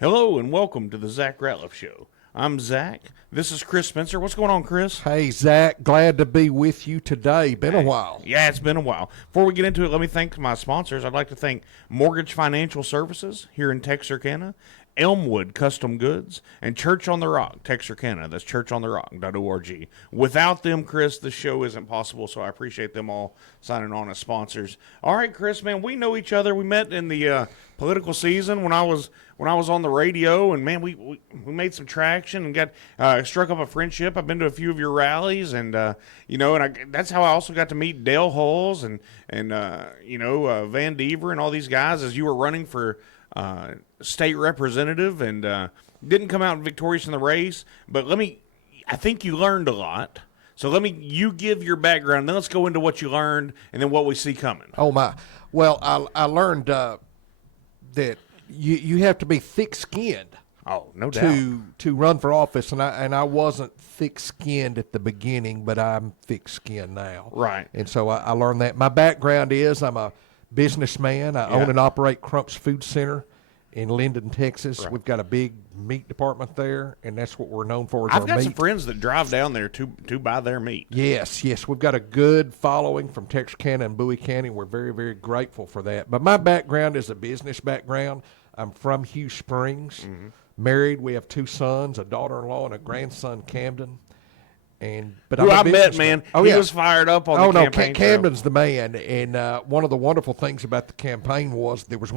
Hello and welcome to the Zach Ratliff Show. I'm Zach. This is Chris Spencer. What's going on, Chris? Hey, Zach, glad to be with you today. Been a while. Yeah, it's been a while. Before we get into it, let me thank my sponsors. I'd like to thank Mortgage Financial Services here in Texarkana, Elmwood Custom Goods, and Church on the Rock, Texarkana. That's churchontherock.org. Without them, Chris, the show isn't possible, so I appreciate them all signing on as sponsors. All right, Chris, man, we know each other. We met in the political season when I was on the radio, and man, we made some traction and got struck up a friendship. I've been to a few of your rallies, and that's how I also got to meet Dale Hulls and Van Deaver and all these guys as you were running for state representative, and didn't come out victorious in the race. But I think you learned a lot. So you give your background, then let's go into what you learned and then what we see coming. Oh my! Well, I learned that you have to be thick-skinned. Oh, no doubt. To run for office, and I wasn't thick-skinned at the beginning, but I'm thick-skinned now. Right. And so I learned that. My background is I'm a businessman. I own and operate Crump's Food Center in Linden, Texas. Right. We've got a big meat department there, and that's what we're known for. I've got some friends that drive down there to buy their meat. Yes. We've got a good following from Texarkana and Bowie County. We're very, very grateful for that. But my background is a business background. I'm from Hugh Springs, married. We have 2 sons, a daughter-in-law and a grandson, Camden. Who I met, man. Oh, he yeah. was fired up on the campaign trail. Camden's the man. And one of the wonderful things about the campaign was there was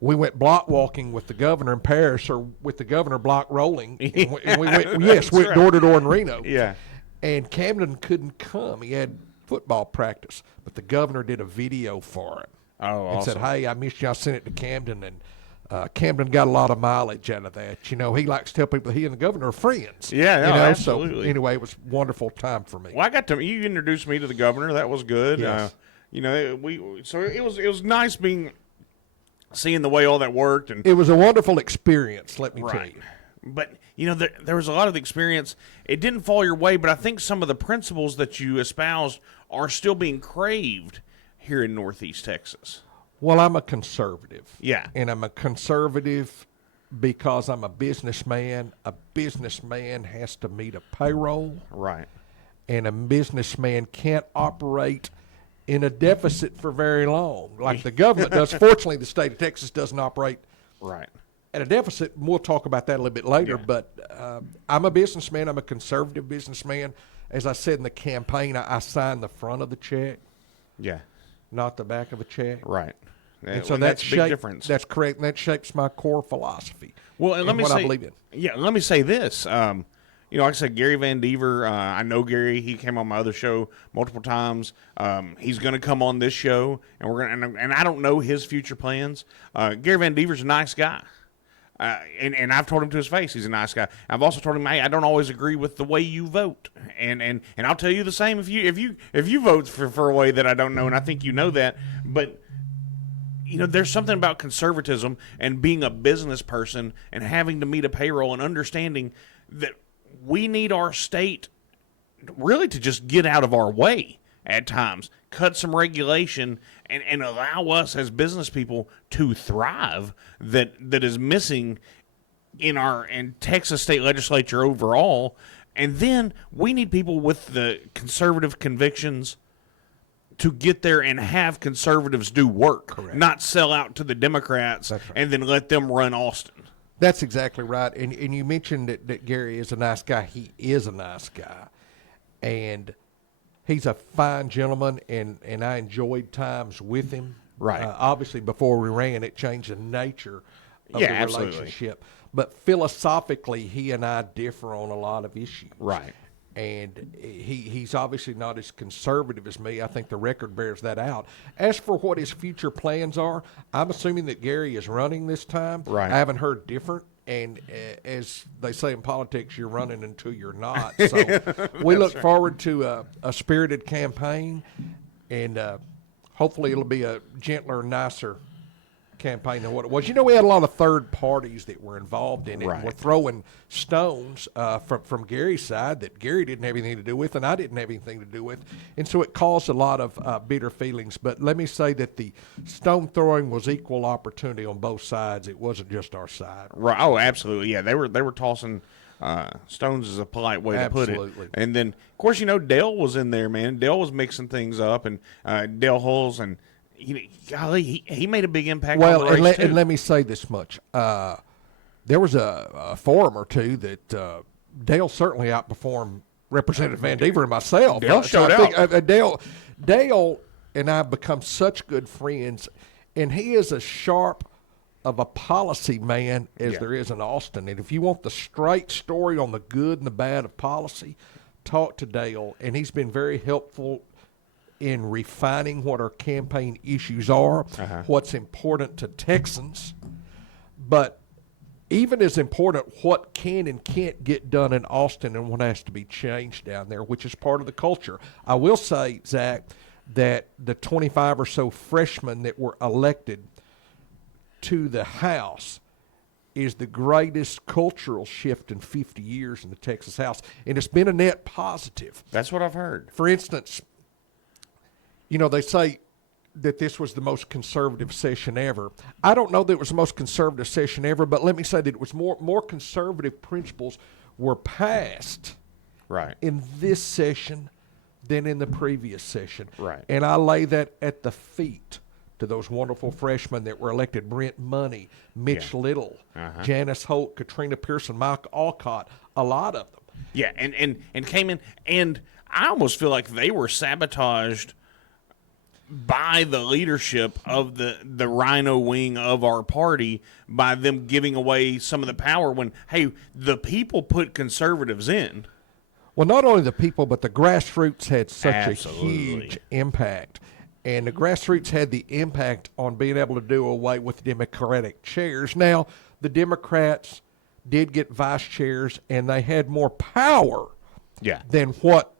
we went block walking with the governor in Paris, or with the governor block rolling. And we went, went door to door in Reno. Yeah. And Camden couldn't come. He had football practice, but the governor did a video for him. Oh, and awesome. said, "Hey, I missed you. I sent it to Camden," and Camden got a lot of mileage out of that. You know, he likes to tell people he and the governor are friends. Yeah, no, absolutely. So anyway, it was a wonderful time for me. Well, you introduced me to the governor. That was good. Yes. It was nice seeing the way all that worked, and it was a wonderful experience. Let me tell you. But there was a lot of the experience. It didn't fall your way, but I think some of the principles that you espoused are still being craved here in Northeast Texas. Well, I'm a conservative. Yeah. And I'm a conservative because I'm a businessman. A businessman has to meet a payroll. Right. And a businessman can't operate in a deficit for very long, like the government does. Fortunately, the state of Texas doesn't operate right at a deficit. We'll talk about that a little bit later. Yeah. But I'm a businessman. I'm a conservative businessman. As I said in the campaign, I signed the front of the check. Yeah. Not the back of a check. Right. And so that's a big difference. That's correct, and that shapes my core philosophy. Well, and I believe in. Yeah, let me say this. Like I said, Gary Van Deaver, I know Gary. He came on my other show multiple times. He's going to come on this show, and I don't know his future plans. Gary Van Deaver's a nice guy. And I've told him to his face he's a nice guy. I've also told him, hey, I don't always agree with the way you vote, and I'll tell you the same if you vote for a way that I don't know, and I think you know that. But there's something about conservatism and being a business person and having to meet a payroll and understanding that we need our state really to just get out of our way at times, cut some regulation, and allow us as business people to thrive that is missing in Texas state legislature overall. And then we need people with the conservative convictions to get there and have conservatives do work. Correct. Not sell out to the Democrats. That's right. And then let them run Austin. That's exactly right. And you mentioned that Gary is a nice guy. He is a nice guy. And he's a fine gentleman, and I enjoyed times with him. Right. Obviously, before we ran, it changed the nature of the absolutely. relationship. But philosophically, he and I differ on a lot of issues. Right. And he's obviously not as conservative as me. I think the record bears that out. As for what his future plans are, I'm assuming that Gary is running this time. Right. I haven't heard different. And as they say in politics, you're running until you're not. So we look forward to a spirited campaign, and hopefully it'll be a gentler, nicer campaign than what it was. You know, we had a lot of third parties that were involved in it. Right. Were throwing stones from Gary's side that Gary didn't have anything to do with, and I didn't have anything to do with, and so it caused a lot of bitter feelings. But let me say that the stone throwing was equal opportunity on both sides. It wasn't just our side. Right. Oh, absolutely. Yeah, they were tossing stones is a polite way to put it. Absolutely. And then, of course, Dale was in there, man. Dale was mixing things up, and Dale Hulls, and golly, he made a big impact on the race, too. And let me say this much. There was a forum or two that Dale certainly outperformed Representative Van Deaver and myself. Dale showed out. Dale and I have become such good friends, and he is as sharp of a policy man as there is in Austin. And if you want the straight story on the good and the bad of policy, talk to Dale. And he's been very helpful in refining what our campaign issues are, what's important to Texans, but even as important, what can and can't get done in Austin and what has to be changed down there, which is part of the culture. I will say, Zach, that the 25 or so freshmen that were elected to the House is the greatest cultural shift in 50 years in the Texas House, and it's been a net positive. That's what I've heard. For instance, they say that this was the most conservative session ever. I don't know that it was the most conservative session ever, but let me say that it was more conservative principles were passed in this session than in the previous session. Right. And I lay that at the feet to those wonderful freshmen that were elected: Brent Money, Mitch Little, Janice Holt, Katrina Pearson, Mike Alcott, a lot of them. Yeah, and came in, and I almost feel like they were sabotaged by the leadership of the Rhino wing of our party by them giving away some of the power when, hey, the people put conservatives in. Well, not only the people, but the grassroots had such a huge impact. And the grassroots had the impact on being able to do away with Democratic chairs. Now, the Democrats did get vice chairs, and they had more power than what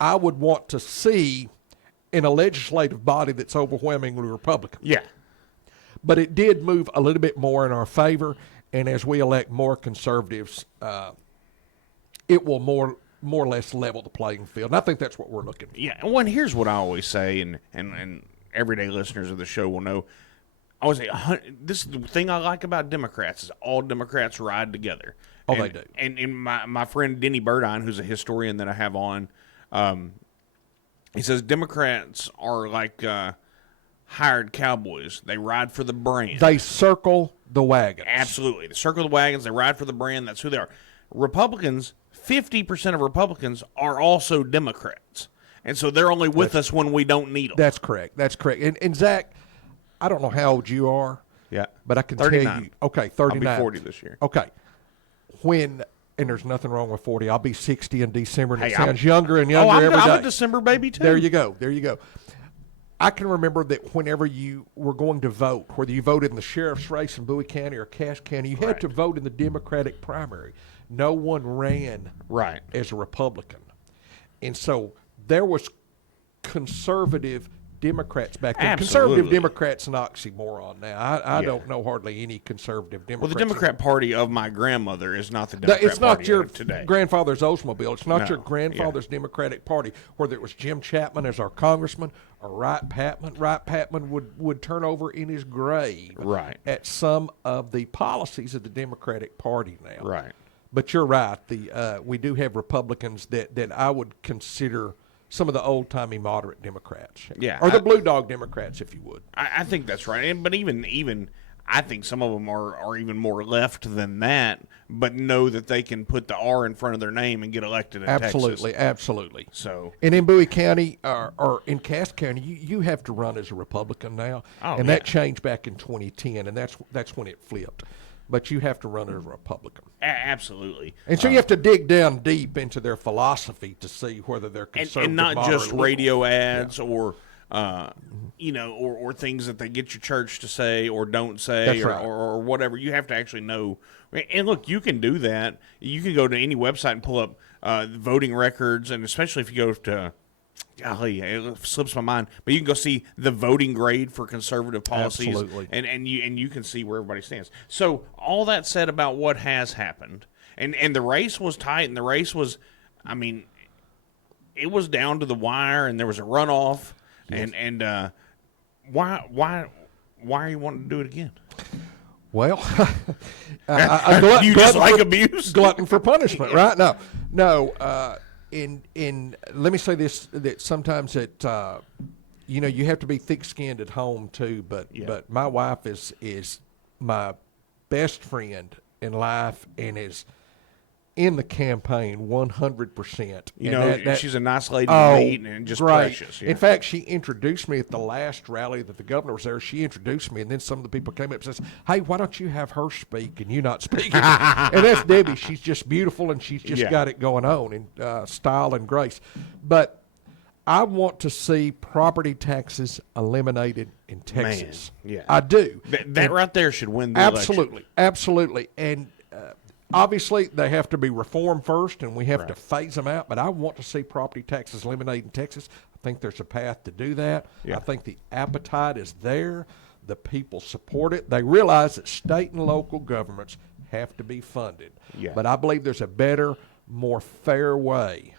I would want to see in a legislative body that's overwhelmingly Republican. Yeah. But it did move a little bit more in our favor, and as we elect more conservatives, it will more or less level the playing field. And I think that's what we're looking for. Yeah, and here's what I always say, and everyday listeners of the show will know. I always say, this is the thing I like about Democrats is all Democrats ride together. Oh, they do. And my friend Denny Burdine, who's a historian that I have on, he says Democrats are like hired cowboys. They ride for the brand. They circle the wagons. Absolutely. They circle the wagons. They ride for the brand. That's who they are. Republicans, 50% of Republicans are also Democrats. And so they're only with us when we don't need them. That's correct. And Zach, I don't know how old you are. Yeah. But I can 39. tell you. Okay, 39. I'll be 40 this year. Okay. And there's nothing wrong with 40. I'll be 60 in December, and it sounds younger and younger every day. I'm a December baby, too. There you go. I can remember that whenever you were going to vote, whether you voted in the sheriff's race in Bowie County or Cass County, you had to vote in the Democratic primary. No one ran as a Republican. And so there was conservative Democrats back then. Absolutely. Conservative Democrats an oxymoron now. I don't know hardly any conservative Democrats. Well, the Democrat Party of my grandmother is not the Democrat it's not Party your of today. grandfather's Oldsmobile. It's not your grandfather's Democratic Party, whether it was Jim Chapman as our congressman or Wright Patman. Wright Patman would turn over in his grave at some of the policies of the Democratic Party now. Right. But you're right. We do have Republicans that I would consider some of the old-timey moderate Democrats. Yeah. Or the Blue Dog Democrats, if you would. I think that's right. But even I think some of them are even more left than that, but know that they can put the R in front of their name and get elected in Texas. Absolutely. So, and in Bowie County or in Cass County, you have to run as a Republican now. That changed back in 2010, and that's when it flipped. But you have to run as a Republican. Absolutely. And so you have to dig down deep into their philosophy to see whether they're conservative, and not just radio ads or things that they get your church to say or don't say or whatever. You have to actually know. And look, you can do that. You can go to any website and pull up voting records, and especially if you go to Golly, it slips my mind. But you can go see the voting grade for conservative policies, Absolutely. and you can see where everybody stands. So all that said about what has happened, and the race was tight, and the race was, I mean, it was down to the wire, and there was a runoff, Yes. and why are you wanting to do it again? Well, Do you just like abuse? glutton for punishment, right? No. In let me say this: that sometimes you have to be thick-skinned at home too. But my wife is my best friend in life and is in the campaign 100%. You know, she's a nice lady to meet and just precious. Yeah. In fact, she introduced me at the last rally that the governor was there. She introduced me, and then some of the people came up and says, "Hey, why don't you have her speak and you not speaking?" And that's Debbie. She's just beautiful, and she's just got it going on in style and grace. But I want to see property taxes eliminated in Texas. Man, yeah. I do. That right there should win the election. Absolutely. And obviously, they have to be reformed first, and we have to phase them out. But I want to see property taxes eliminated in Texas. I think there's a path to do that. Yeah. I think the appetite is there. The people support it. They realize that state and local governments have to be funded. Yeah. But I believe there's a better, more fair way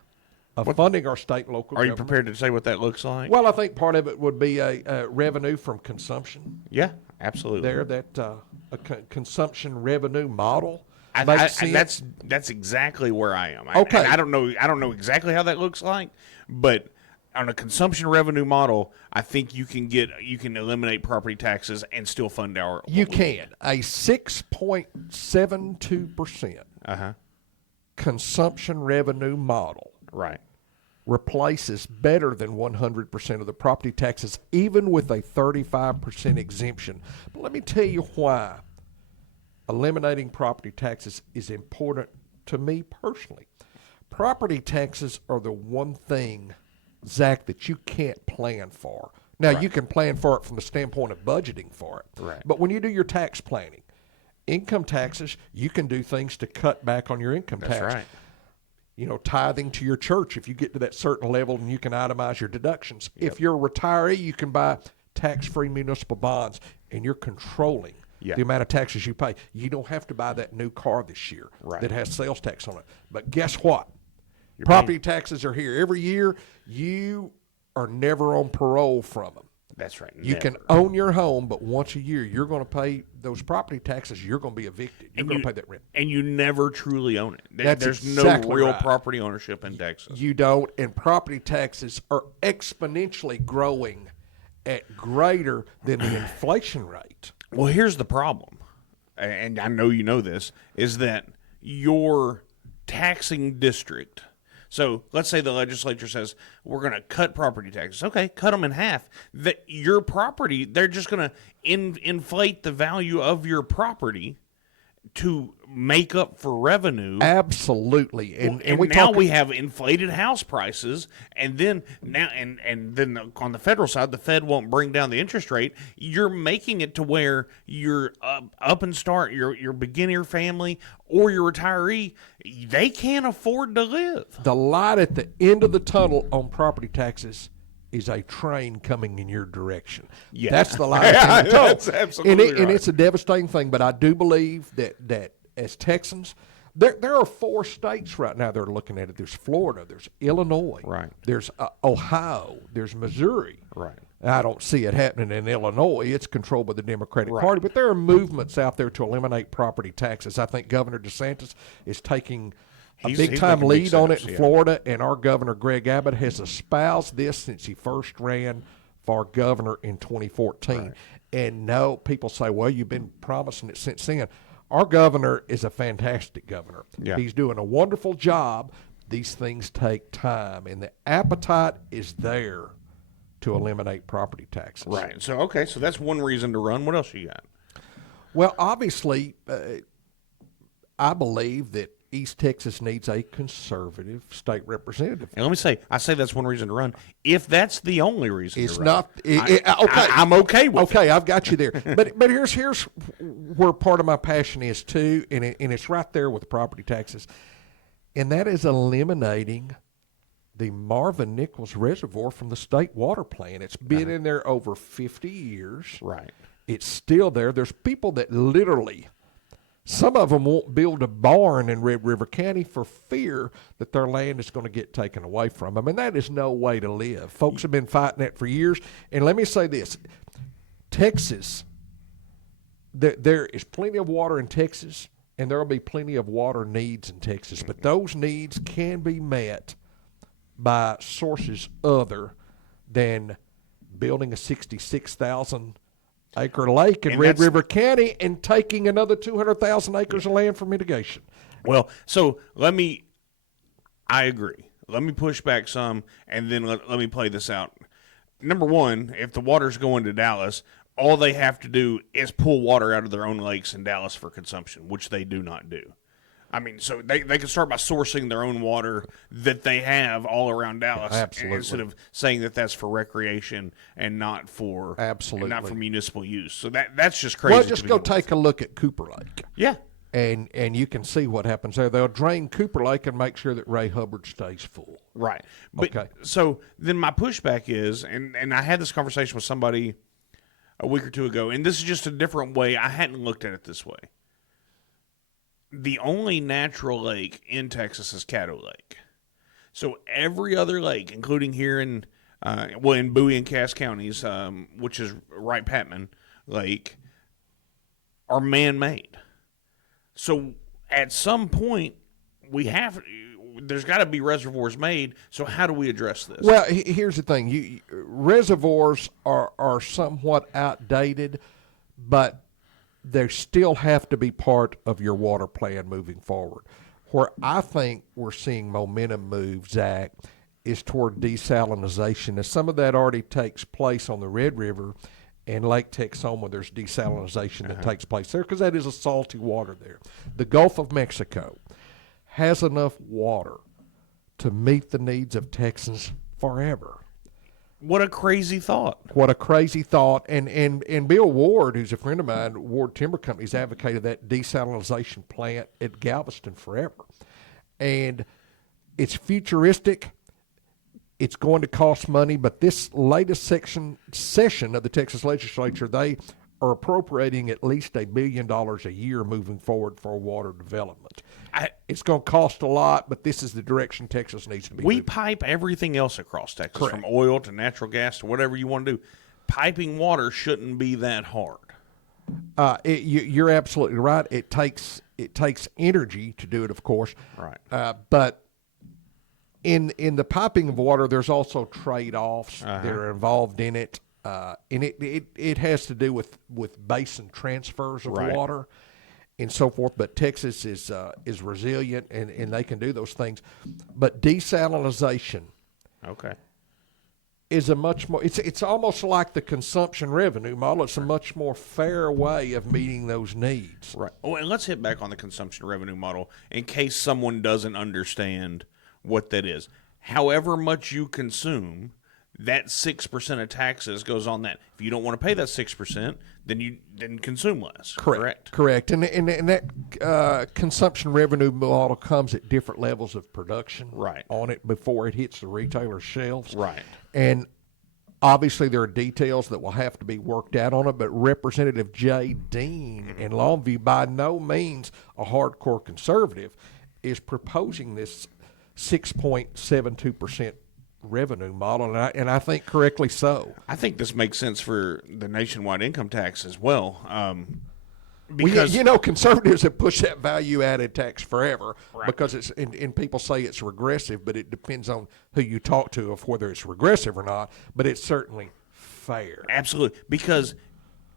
of funding our state and local Are you government. prepared to say what that looks like? Well, I think part of it would be a revenue from consumption. Yeah, absolutely. There, that a consumption revenue model. That's exactly where I am. Okay. I don't know exactly how that looks like, but on a consumption revenue model, I think you can eliminate property taxes and still fund our. You can a 6.72% consumption revenue model Right. replaces better than 100% of the property taxes, even with a 35% exemption. But let me tell you why eliminating property taxes is important to me personally. Property taxes are the one thing, Zach, that you can't plan for. Now, you can plan for it from the standpoint of budgeting for it. Right. But when you do your tax planning, income taxes, you can do things to cut back on your income tax. That's right. You know, tithing to your church, if you get to that certain level, and you can itemize your deductions. If you're a retiree, you can buy tax-free municipal bonds, and you're controlling the amount of taxes you pay. You don't have to buy that new car this year that has sales tax on it. But guess what? Property taxes are here. Every year, you are never on parole from them. That's right. You can own your home, but once a year, you're going to pay those property taxes. You're going to be evicted. You're going to pay that rent. And you never truly own it. There's exactly no real right. property ownership in Texas. You don't, and property taxes are exponentially growing at greater than the inflation rate. Well, here's the problem, and I know you know this, is that your taxing district. So let's say the legislature says we're going to cut property taxes. Okay, cut them in half. Your property, they're just going to inflate the value of your property to make up for revenue. Absolutely, and we have inflated house prices, and then on the federal side, the Fed won't bring down the interest rate. You're making it to where your up and start your beginner family or your retiree, they can't afford to live. The light at the end of the tunnel on property taxes is a train coming in your direction. Yeah. That's the light at the end of the tunnel. That's absolutely right. And it's a devastating thing, but I do believe that as Texans, there are 4 states right now that are looking at it. There's Florida, there's Illinois, Right. There's Ohio, there's Missouri. Right. I don't see it happening in Illinois. It's controlled by the Democratic Party, but there are movements out there to eliminate property taxes. I think Governor DeSantis is taking a big-time lead on it in Florida, and our governor, Greg Abbott, has espoused this since he first ran for governor in 2014. Right. And no, people say, well, you've been promising it since then. Our governor is a fantastic governor. Yeah. He's doing a wonderful job. These things take time, and the appetite is there to eliminate property taxes. Right. So, okay, so that's one reason to run. What else you got? Well, obviously, I believe that East Texas needs a conservative state representative. And let me say, I say that's one reason to run. If that's the only reason it's to run, not. Okay, I'm okay with it. Okay, I've got you there. but here's where part of my passion is too, and it's right there with the property taxes, and that is eliminating the Marvin Nichols Reservoir from the State Water Plant. It's been in there over 50 years. Right. It's still there. There's people that literally, some of them won't build a barn in Red River County for fear that their land is going to get taken away from them. And that is no way to live. Folks have been fighting that for years. And let me say this, Texas, there is plenty of water in Texas, and there will be plenty of water needs in Texas. But those needs can be met by sources other than building a 66,000 acre lake in Red River County and taking another 200,000 acres of land for mitigation. Well, so I agree. Let me push back some, and then let me play this out. Number one, if the water's going to Dallas, all they have to do is pull water out of their own lakes in Dallas for consumption, which they do not do. I mean, so they can start by sourcing their own water that they have all around Dallas. Absolutely. Instead of saying that that's for recreation and not for not for municipal use. So that's just crazy. Well, just go take a look at Cooper Lake. Yeah. And you can see what happens there. They'll drain Cooper Lake and make sure that Ray Hubbard stays full. Right. But, okay. So then my pushback is, and I had this conversation with somebody a week or two ago, and this is just a different way. I hadn't looked at it this way. The only natural lake in Texas is Caddo Lake. So every other lake, including here in Bowie and Cass counties, which is Wright-Patman Lake, are man-made. So at some point, there's got to be reservoirs made. So how do we address this? Well, here's the thing. Reservoirs are somewhat outdated, but they still have to be part of your water plan moving forward. Where I think we're seeing momentum move, Zach, is toward desalinization. And some of that already takes place on the Red River and Lake Texoma. There's desalinization that takes place there because that is a salty water there. The Gulf of Mexico has enough water to meet the needs of Texans forever. What a crazy thought. What a crazy thought. And Bill Ward, who's a friend of mine, Ward Timber Company's advocated that desalinization plant at Galveston forever. And it's futuristic. It's going to cost money, but this latest session of the Texas legislature, they are appropriating at least $1 billion a year moving forward for water development. It's going to cost a lot, but this is the direction Texas needs to be. We pipe everything else across Texas, correct, from oil to natural gas to whatever you want to do. Piping water shouldn't be that hard. You're absolutely right. It takes energy to do it, of course. Right. But in the piping of water, there's also trade-offs that are involved in it. And it has to do with basin transfers of water and so forth. But Texas is resilient and they can do those things. But desalinization, is a much more. It's almost like the consumption revenue model. It's a much more fair way of meeting those needs. Right. Oh, and let's hit back on the consumption revenue model in case someone doesn't understand what that is. However much you consume, that 6% of taxes goes on that. If you don't want to pay that 6%, then consume less. Correct. And that consumption revenue model comes at different levels of production on it before it hits the retailer's shelves. Right. And obviously there are details that will have to be worked out on it, but Representative Jay Dean in Longview, by no means a hardcore conservative, is proposing this 6.72% revenue model, and I think correctly so. I think this makes sense for the nationwide income tax as well. Because conservatives have pushed that value-added tax forever because it's and people say it's regressive, but it depends on who you talk to of whether it's regressive or not. But it's certainly fair. Absolutely, because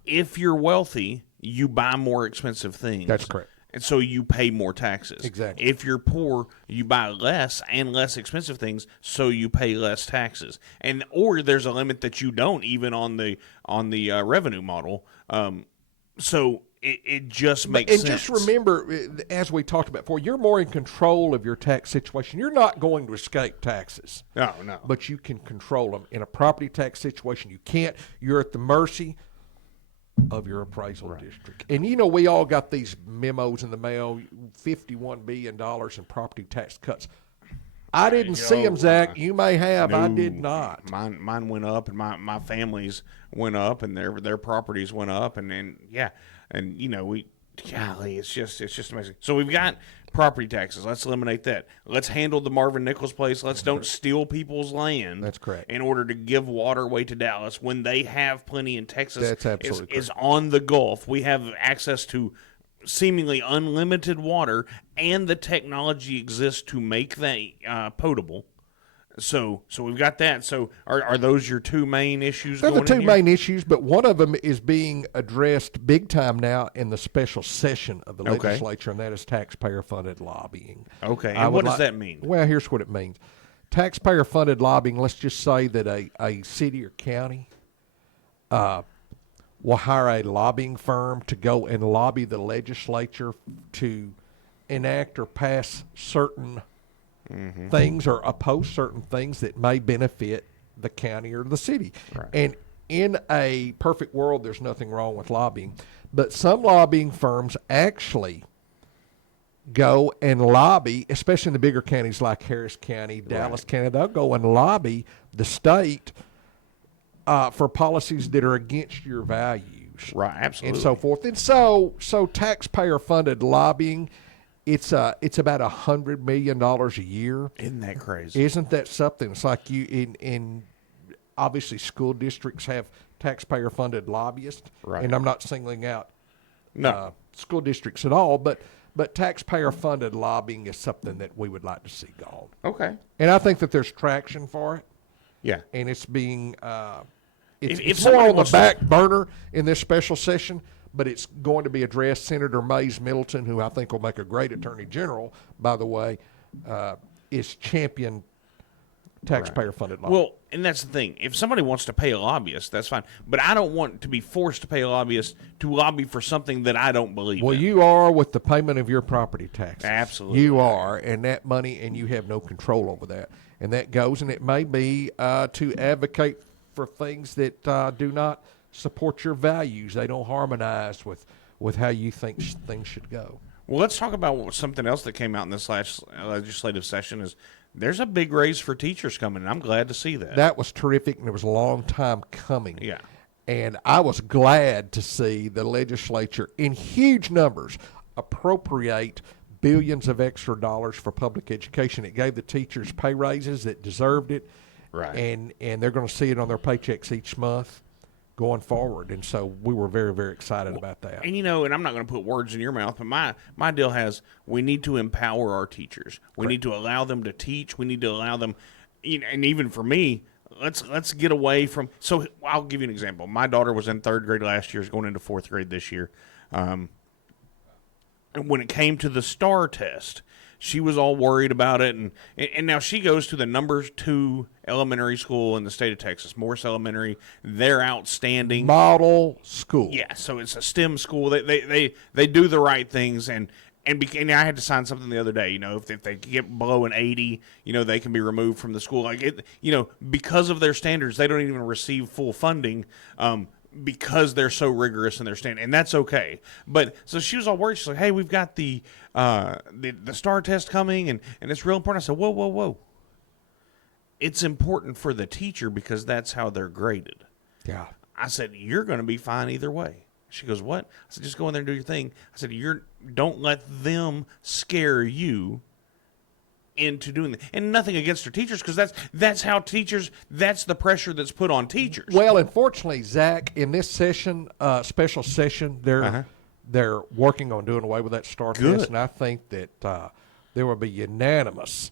if you're wealthy, you buy more expensive things. That's correct. And so you pay more taxes. Exactly. If you're poor, you buy less and less expensive things, so you pay less taxes. Or there's a limit that you don't, even on the revenue model. So it just makes sense. And just remember, as we talked about before, you're more in control of your tax situation. You're not going to escape taxes. No. But you can control them. In a property tax situation, you can't. You're at the mercy of your appraisal district. And we all got these memos in the mail, $51 billion in property tax cuts. I didn't see them, Zach. You may have. No, I did not. Mine went up, and my family's went up, and their properties went up, and then and golly, it's just amazing. So we've got property taxes. Let's eliminate that. Let's handle the Marvin Nichols place. Let's don't steal people's land. That's correct. In order to give water away to Dallas when they have plenty in Texas. That's absolutely is on the Gulf. We have access to seemingly unlimited water, and the technology exists to make that potable. So we've got that. So are those your two main issues? They're the going two in here? main issues, but one of them is being addressed big time now in the special session of the Okay. legislature, and that is taxpayer-funded lobbying. Okay, I and would what does that mean? Well, here's what it means. Taxpayer-funded lobbying, let's just say that a city or county will hire a lobbying firm to go and lobby the legislature to enact or pass certain things or oppose certain things that may benefit the county or the city. Right. And in a perfect world, there's nothing wrong with lobbying. But some lobbying firms actually go and lobby, especially in the bigger counties like Harris County, Dallas County. They'll go and lobby the state for policies that are against your values. Right, absolutely. And so forth. And so taxpayer-funded lobbying, it's about $100 million a year. Isn't that crazy? Isn't that something? It's like you in obviously school districts have taxpayer-funded lobbyists, Right. and I'm not singling out No. school districts at all, but taxpayer-funded lobbying is something that we would like to see gone. Okay. And I think that there's traction for it, Yeah. and it's being it's If more somebody on the wants to- back burner in this special session, but it's going to be addressed. Senator Mays Middleton, who I think will make a great attorney general, by the way, is champion taxpayer-funded lobbying. Well, and that's the thing. If somebody wants to pay a lobbyist, that's fine. But I don't want to be forced to pay a lobbyist to lobby for something that I don't believe Well, in. you are with the payment of your property taxes. Absolutely. You are, and that money, and you have no control over that. And that goes, and it may be to advocate for things that do not support your values. They don't harmonize with how you think things should go. Well, let's talk about something else that came out in this last legislative session is there's a big raise for teachers coming, and I'm glad to see that. That was terrific, and it was a long time coming. Yeah. And I was glad to see the legislature in huge numbers appropriate billions of extra dollars for public education. It gave the teachers pay raises that deserved it. Right. And they're going to see it on their paychecks each month going forward. And so we were very, very excited about that. And and I'm not going to put words in your mouth, but my deal has we need to empower our teachers. We need to allow them to teach. We need to allow them, and even for me, let's get away from. So I'll give you an example. My daughter was in 3rd grade last year, is going into 4th grade this year. And when it came to the STAR test, she was all worried about it, and now she goes to the number 2 elementary school in the state of Texas, Morse Elementary. They're outstanding. Model school. Yeah, so it's a STEM school. They do the right things, and I had to sign something the other day. If they get below an 80, they can be removed from the school. Like it, because of their standards, they don't even receive full funding. Because they're so rigorous in their standard, and that's okay. But so she was all worried. She's like, "Hey, we've got the STAR test coming, and it's real important." I said, "Whoa! It's important for the teacher because that's how they're graded." Yeah. I said, "You're going to be fine either way." She goes, "What?" I said, "Just go in there and do your thing." I said, "Don't let them scare you into doing that." And nothing against their teachers, because that's how teachers. That's the pressure that's put on teachers. Well, unfortunately, Zach, in this session, special session, they're working on doing away with that STAR test, and I think that there will be unanimous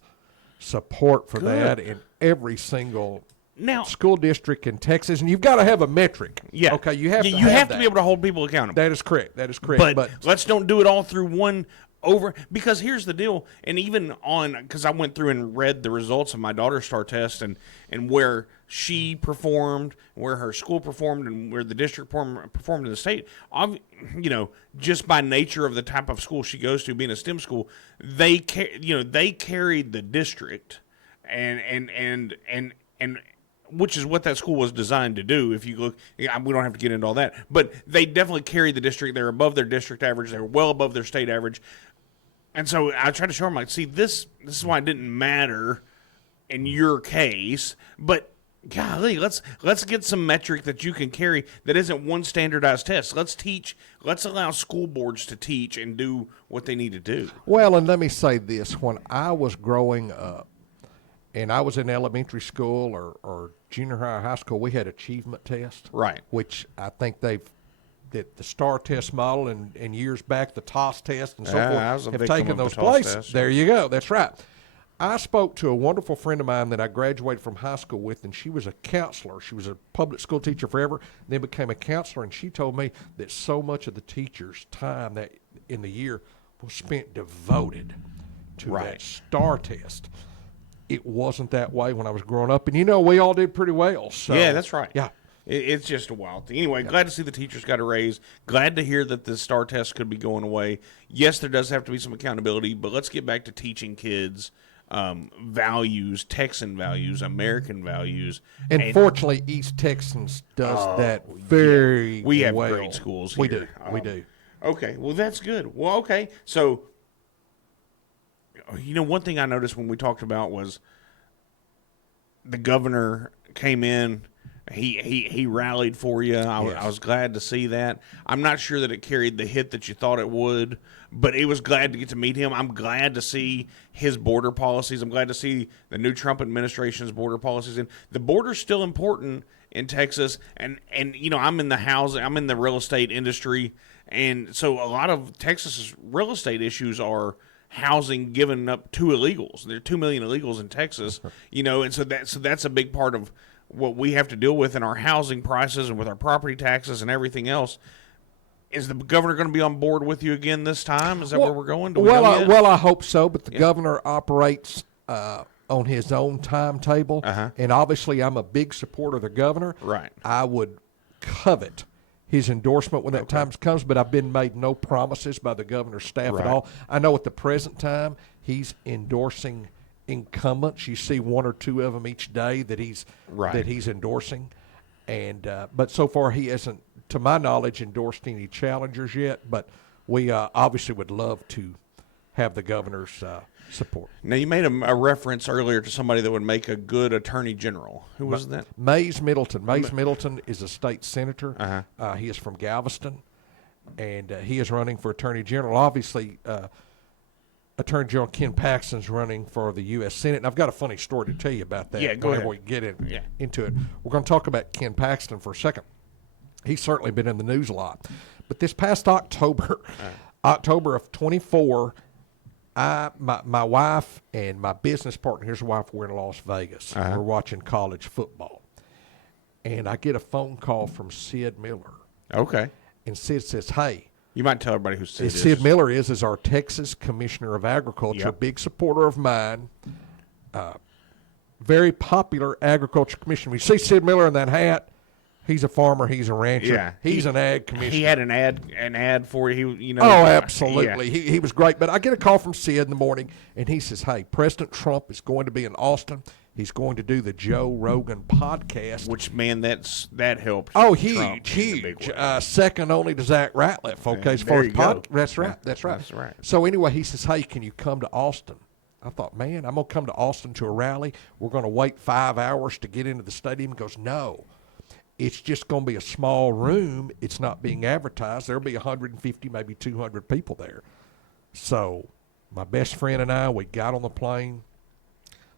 support for that in every single Now, school district in Texas, and you've got to have a metric. yeah, Okay, you have to to be able to hold people accountable. That is correct. That is correct. But let's don't do it all through one over, because here's the deal. And even because I went through and read the results of my daughter's STAR test and where she performed, where her school performed, and where the district performed in the state. Just by nature of the type of school she goes to, being a STEM school, they carried the district, and which is what that school was designed to do. If you look, we don't have to get into all that, but they definitely carried the district. They're above their district average. They were well above their state average. And so I tried to show them, like, see, this is why it didn't matter in your case, but golly, let's get some metric that you can carry that isn't one standardized test. Let's allow school boards to teach and do what they need to do. Well, and let me say this. When I was growing up, and I was in elementary school or junior high or high school, we had achievement tests. Right. Which I think that the STAR test model and years back, the TOS test and so I was a forth have victim taken of the those TOS places. test. There you go. That's right. I spoke to a wonderful friend of mine that I graduated from high school with, and she was a counselor. She was a public school teacher forever, then became a counselor, and she told me that so much of the teacher's time that in the year was spent devoted to Right. that STAR test. It wasn't that way when I was growing up, and we all did pretty well. So Yeah, that's right. Yeah. It's just a wild thing. Anyway, glad to see the teachers got a raise. Glad to hear that the STAR test could be going away. Yes, there does have to be some accountability, but let's get back to teaching kids values, Texan values, American values. And fortunately, East Texans does that very we have well. great schools We here. do. We do. Okay, well, that's good. Well, okay. So, one thing I noticed when we talked about was the governor came in. He rallied for you. I was glad to see that. I'm not sure that it carried the hit that you thought it would, but it was glad to get to meet him. I'm glad to see his border policies. I'm glad to see the new Trump administration's border policies. And the border's still important in Texas. And I'm in the real estate industry, and so a lot of Texas's real estate issues are housing given up to illegals. There are 2 million illegals in Texas, and so that's a big part of what we have to deal with in our housing prices and with our property taxes and everything else. Is the governor going to be on board with you again this time? Is that where we're going? Do we know yet? Well, I hope so, but the governor operates on his own timetable, and obviously I'm a big supporter of the governor. Right. I would covet his endorsement when that time comes, but I've been made no promises by the governor's staff at all. I know at the present time he's endorsing incumbents. You see one or two of them each day that he's endorsing, and but so far he hasn't, to my knowledge, endorsed any challengers yet. But we obviously would love to have the governor's support. Now, you made a reference earlier to somebody that would make a good attorney general. Who was that? Mays Middleton. Mays Middleton is a state senator. He is from Galveston, and he is running for attorney general. Obviously, Attorney General Ken Paxton's running for the U.S. Senate. And I've got a funny story to tell you about that. Yeah, go ahead. We get into it. We're going to talk about Ken Paxton for a second. He's certainly been in the news a lot. But this past October, October of 24, my wife and my business partner, here's a wife, we're in Las Vegas. We're watching college football. And I get a phone call from Sid Miller. Okay. And Sid says, hey, you might tell everybody who Sid is. Sid Miller is our Texas Commissioner of Agriculture, a big supporter of mine, very popular agriculture commissioner. You see Sid Miller in that hat, he's a farmer, he's a rancher. Yeah. He's an ag commissioner. He had an ad for you. Oh, absolutely. Yeah. He was great. But I get a call from Sid in the morning, and he says, hey, President Trump is going to be in Austin. He's going to do the Joe Rogan podcast. Which, man, that helped. Oh, Trump huge. Second only to Zach Ratliff, okay, as far as That's right. That's right. So anyway, he says, hey, can you come to Austin? I thought, man, I'm going to come to Austin to a rally. We're going to wait 5 hours to get into the stadium. He goes, no. It's just going to be a small room. It's not being advertised. There'll be 150, maybe 200 people there. So my best friend and I, we got on the plane,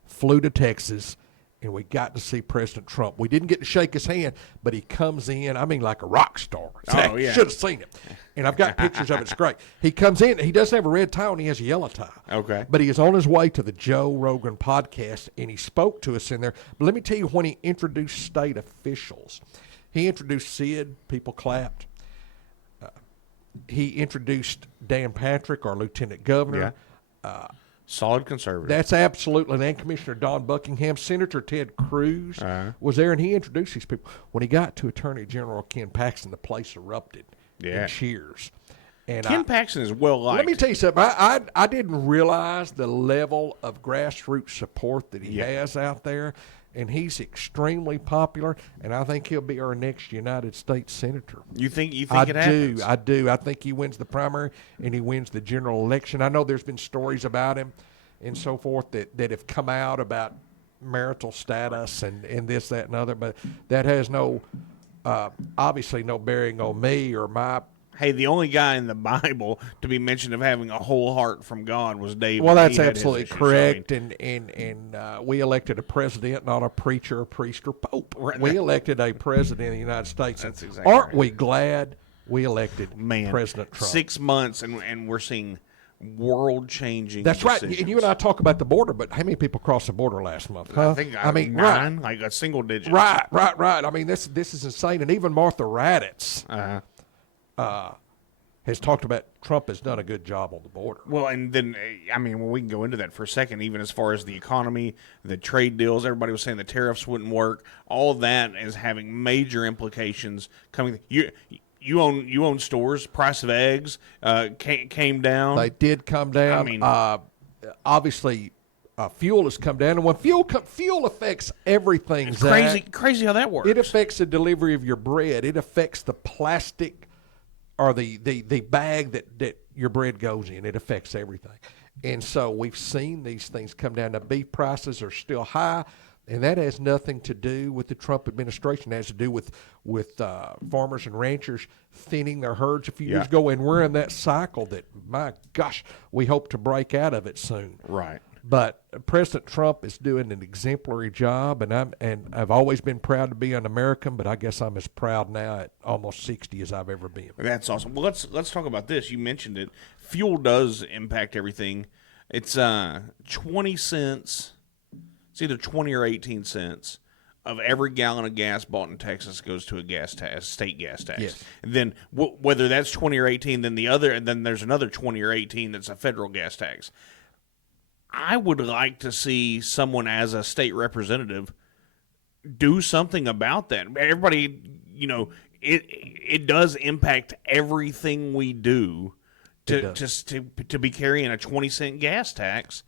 flew to Texas, and we got to see President Trump. We didn't get to shake his hand, but he comes in, I mean, like a rock star. Oh, yeah. Should have seen him. And I've got pictures of it. It's great. He comes in. He doesn't have a red tie on. He has a yellow tie. Okay. But he is on his way to the Joe Rogan podcast, and he spoke to us in there. But let me tell you, when he introduced state officials, he introduced Sid. People clapped. He introduced Dan Patrick, our lieutenant governor. Yeah. Solid conservative. That's absolutely. And Commissioner Don Buckingham, Senator Ted Cruz was there, and he introduced these people. When he got to Attorney General Ken Paxton, the place erupted in cheers. And Ken Paxton is well liked. Let me tell you something. I didn't realize the level of grassroots support that he has out there, and he's extremely popular. And I think he'll be our next United States Senator. You think it happens? I do. I think he wins the primary and he wins the general election. I know there's been stories about him and so forth that have come out about marital status and this, that, and other, but that has obviously no bearing on me or my. Hey, the only guy in the Bible to be mentioned of having a whole heart from God was David. Well, that's absolutely correct. And we elected a president, not a preacher, a priest, or pope. Right. We elected a president of the United States. That's exactly Aren't right. we glad we elected President Trump? 6 months, and we're seeing world-changing That's right. decisions. And you and I talk about the border, but how many people crossed the border last month? Huh? I think mean, 9, like a single digit. Right. I mean, this is insane. And even Martha Raddatz has talked about Trump has done a good job on the border. Well, and then, I mean, well, we can go into that for a second, even as far as the economy, the trade deals. Everybody was saying the tariffs wouldn't work. All that is having major implications coming. You own stores. Price of eggs came down. They did come down. I mean, obviously, fuel has come down, and when fuel affects everything, it's Zach, crazy how that works. it affects the delivery of your bread. It affects the plastic or the bag that your bread goes in. It affects everything. And so we've seen these things come down. The beef prices are still high, and that has nothing to do with the Trump administration. It has to do with farmers and ranchers thinning their herds a few years ago, and we're in that cycle that, my gosh, we hope to break out of it soon. Right. But President Trump is doing an exemplary job, and I've always been proud to be an American, but I guess I'm as proud now at almost 60 as I've ever been. That's awesome. Well, let's talk about this. You mentioned it. Fuel does impact everything. It's 20 cents. It's either 20 or 18 cents of every gallon of gas bought in Texas goes to a state gas tax. Yes. And then whether that's 20 or 18, then there's another 20 or 18 that's a federal gas tax. I would like to see someone as a state representative do something about that. Everybody, it does impact everything we do to be carrying a 20-cent gas tax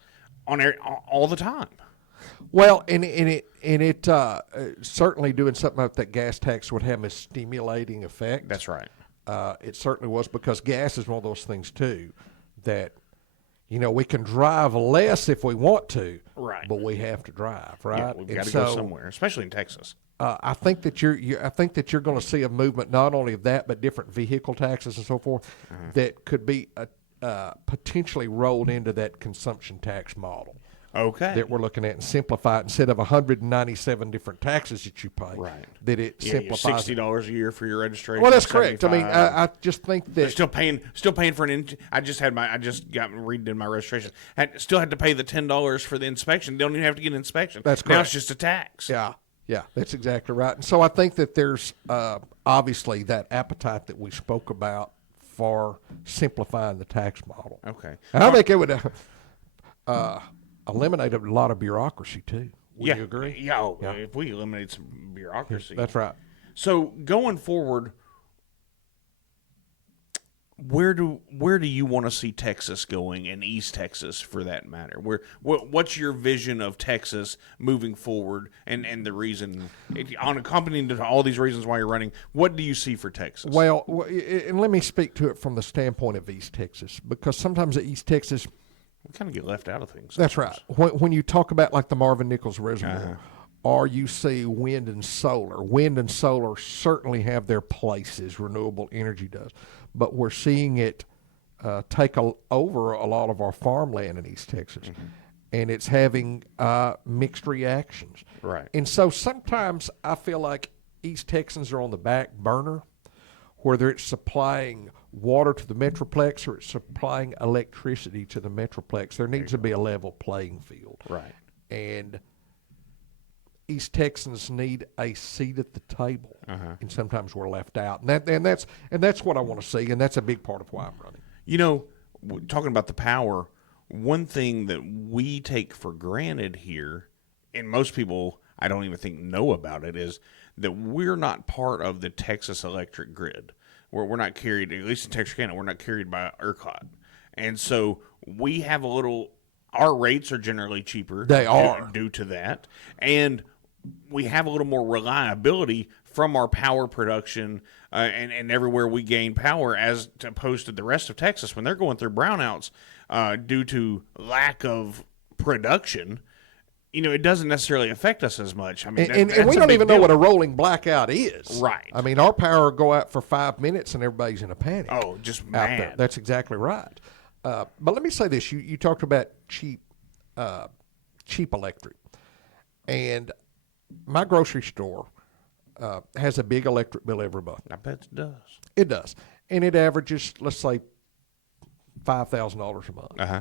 on all the time. Well, and it certainly doing something about that gas tax would have a stimulating effect. That's right. It certainly was, because gas is one of those things too that we can drive less if we want to, right? But we have to drive, right? Yeah, we've got to go somewhere, especially in Texas. I think that I think that you're going to see a movement not only of that, but different vehicle taxes and so forth that could be potentially rolled into that consumption tax model. Okay. That we're looking at, and simplify it instead of 197 different taxes that you pay. Right. That it simplifies. $60 a year for your registration. Well, that's correct. I mean, I just think that they're still paying for an. I just got redid my registration. Still had to pay the $10 for the inspection. They don't even have to get an inspection. That's correct. Now it's just a tax. Yeah, that's exactly right. And so I think that there's obviously that appetite that we spoke about for simplifying the tax model. Okay. And I think it would eliminate a lot of bureaucracy too. Would you agree? Yeah, if we eliminate some bureaucracy. That's right. So going forward, where do you want to see Texas going, and East Texas for that matter? What's your vision of Texas moving forward, and the reason, on accompanying to all these reasons why you're running, what do you see for Texas? Well, and let me speak to it from the standpoint of East Texas, because sometimes at East Texas, we kind of get left out of things. That's right. When you talk about like the Marvin Nichols Reservoir, or you see wind and solar certainly have their places, renewable energy does. But we're seeing it take over a lot of our farmland in East Texas. And it's having mixed reactions. Right. And so sometimes I feel like East Texans are on the back burner, whether it's supplying water to the Metroplex or it's supplying electricity to the Metroplex. There needs to be a level playing field. Right. And East Texans need a seat at the table, and sometimes we're left out. And that's what I want to see, and that's a big part of why I'm running. Talking about the power, one thing that we take for granted here, and most people I don't even think know about it, is that we're not part of the Texas electric grid. We're not carried, at least in Texarkana, we're not carried by ERCOT. And so we have our rates are generally cheaper. They are. Due to that. And we have a little more reliability from our power production and everywhere we gain power as opposed to the rest of Texas. When they're going through brownouts due to lack of production, it doesn't necessarily affect us as much. I mean, And that's we a don't big even know deal. what a rolling blackout is. Right. I mean, our power will go out for 5 minutes and everybody's in a panic. Oh, just out there. mad. That's exactly right. But let me say this: you talked about cheap electric, and my grocery store has a big electric bill every month. I bet it does. It does, and it averages, let's say, $5,000 a month. Uh-huh.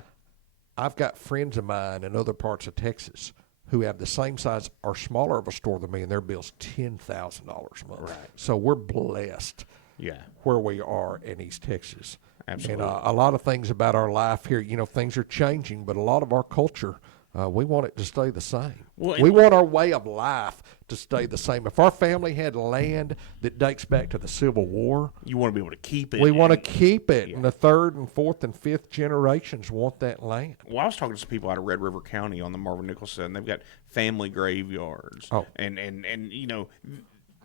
I've got friends of mine in other parts of Texas who have the same size or smaller of a store than me, and their bill's $10,000 a month. Right. So we're blessed. Yeah. Where we are in East Texas. Absolutely. And a lot of things about our life here, things are changing, but a lot of our culture, we want it to stay the same. Well, we want our way of life to stay the same. If our family had land that dates back to the Civil War, You want to be able to keep it. we want to and- keep it. And the third and fourth and fifth generations want that land. Well, I was talking to some people out of Red River County on the Marvin Nicholson. They've got family graveyards. Oh. And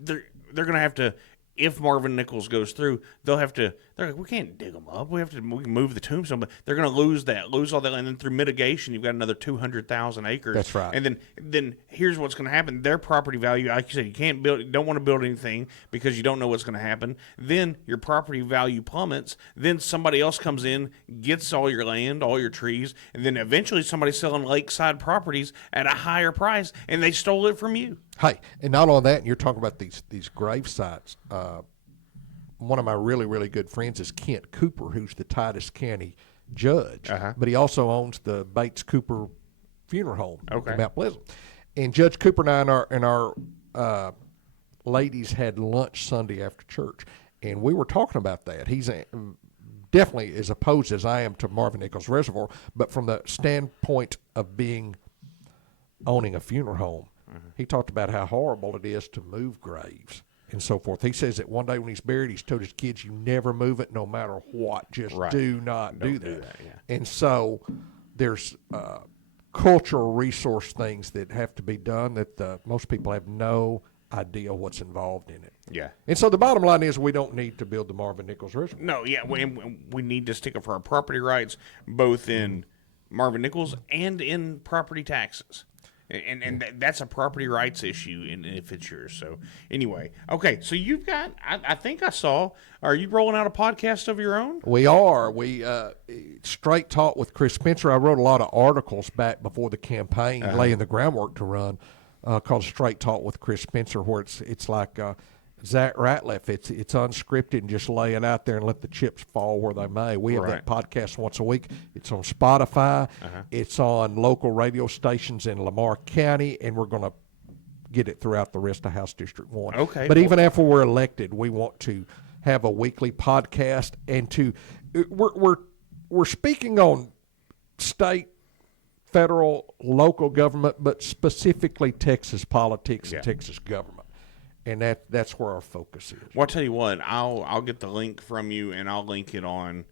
they're going to have to, if Marvin Nichols goes through, they're like, we can't dig them up. We can move the tombstone, but they're going to lose all that. And then through mitigation, you've got another 200,000 acres. That's right. And then here's what's going to happen. Their property value, like you said, don't want to build anything because you don't know what's going to happen. Then your property value plummets. Then somebody else comes in, gets all your land, all your trees, and then eventually somebody's selling lakeside properties at a higher price, and they stole it from you. Hey, and not only that, and you're talking about these grave sites. One of my really, really good friends is Kent Cooper, who's the Titus County judge, but he also owns the Bates Cooper Funeral Home in Mount Pleasant. And Judge Cooper and I and our ladies had lunch Sunday after church, and we were talking about that. He's definitely as opposed as I am to Marvin Nichols Reservoir, but from the standpoint of owning a funeral home, he talked about how horrible it is to move graves and so forth. He says that one day when he's buried, he's told his kids, you never move it no matter what. Just do not do that. Yeah. And so there's cultural resource things that have to be done that most people have no idea what's involved in it. Yeah. And so the bottom line is we don't need to build the Marvin Nichols Reservoir. No, yeah, we need to stick up for our property rights, both in Marvin Nichols and in property taxes. And that's a property rights issue, and if it's yours. So anyway, okay. So you've got, I think I saw. Are you rolling out a podcast of your own? We are. We Straight Talk with Chris Spencer. I wrote a lot of articles back before the campaign, laying the groundwork to run, called Straight Talk with Chris Spencer, where it's like Zach Ratliff. It's unscripted and just lay it out there and let the chips fall where they may. We have that podcast once a week. It's on Spotify. It's on local radio stations in Lamar County, and we're going to get it throughout the rest of House District 1. Okay. But even after we're elected, we want to have a weekly podcast, and we're speaking on state, federal, local government, but specifically Texas politics and Texas government. And that's where our focus is. Well, I'll tell you what. I'll get the link from you, and I'll link it on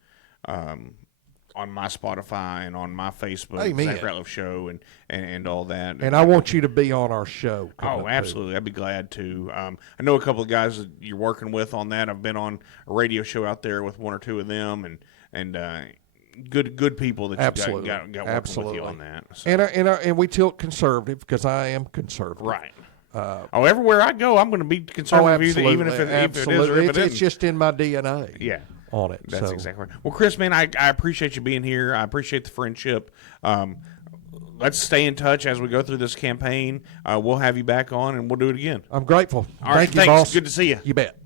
my Spotify and on my Facebook, Amen. Zach Ratliff Show, and all that. And I want you to be on our show. Oh, absolutely. I'd be glad to. I know a couple of guys that you're working with on that. I've been on a radio show out there with one or two of them, and good people that you got working with you on that. So. And we tilt conservative because I am conservative. Right. Everywhere I go, I'm going to be conservative, even if it is or if it isn't. It's just in my DNA. Yeah. On it. That's exactly right. Well, Chris, man, I appreciate you being here. I appreciate the friendship. Let's stay in touch as we go through this campaign. We'll have you back on, and we'll do it again. I'm grateful. All right, Thank you, thanks. boss. Good to see you. You bet.